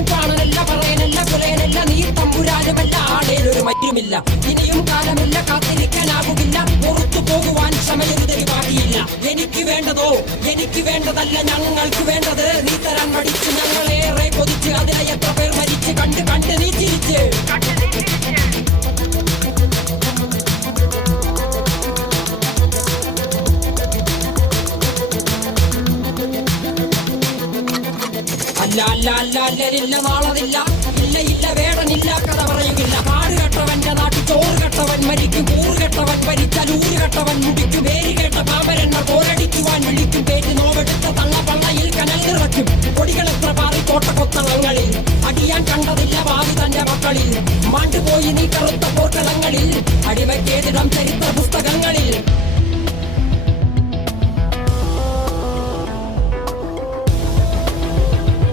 ഞാൻ പാണനല്ല പറയനല്ല പുലയനല്ല നീ തമ്പുരാനുമല്ല ആടേലൊരു മറ്റുമില്ല ഇനിയും കാലമില്ല കാത്തിരിക്കാനാകുകില്ല പുറത്തു പോകുവാൻ ക്ഷമയൊരുതരി ബാക്കിയില്ല എനിക്ക് വേണ്ടതോ എനിക്ക് വേണ്ടതല്ല ഞങ്ങൾക്ക് വേണ്ടത് നീ തരാൻ പഠിച്ച് ഞങ്ങളേറെ കൊതിച്ച് അതിനായി എത്ര പേർ മരിച്ച് കണ്ട് കണ്ട് നീ ചിരിച്ച് അല്ല അല്ല അല്ല അല്ലരില്ല നാളതില്ല ഇല്ല ഇല്ല വേടനില്ല കഥ പറയുകില്ല കാട് കെട്ടവന്റെ നാട്ടിൽ ചോറ് കെട്ടവൻ മരിക്കും കൂറ് കെട്ടവൻ ഭരിച്ചാൽ ഊര് കെട്ടവൻ മുടിക്കും പേര് കേട്ട പാമ്പരെണ്ണ പോരടിക്കുവാൻ വിളിക്കും പേര് നോവെടുത്ത തള്ള പള്ളയിൽ കനൽ നിറയ്ക്കും കൊടികളെത്ര പാറി കോട്ടക്കൊത്തളങ്ങളിൽ അടിയാൻ കണ്ടതില്ല ഭാവി തന്റെ മക്കളിൽ മാണ്ടുപോയി നീ കറുത്ത പോർക്കളങ്ങളിൽ അടിവയ്ക്കേതിടം ചരിത്ര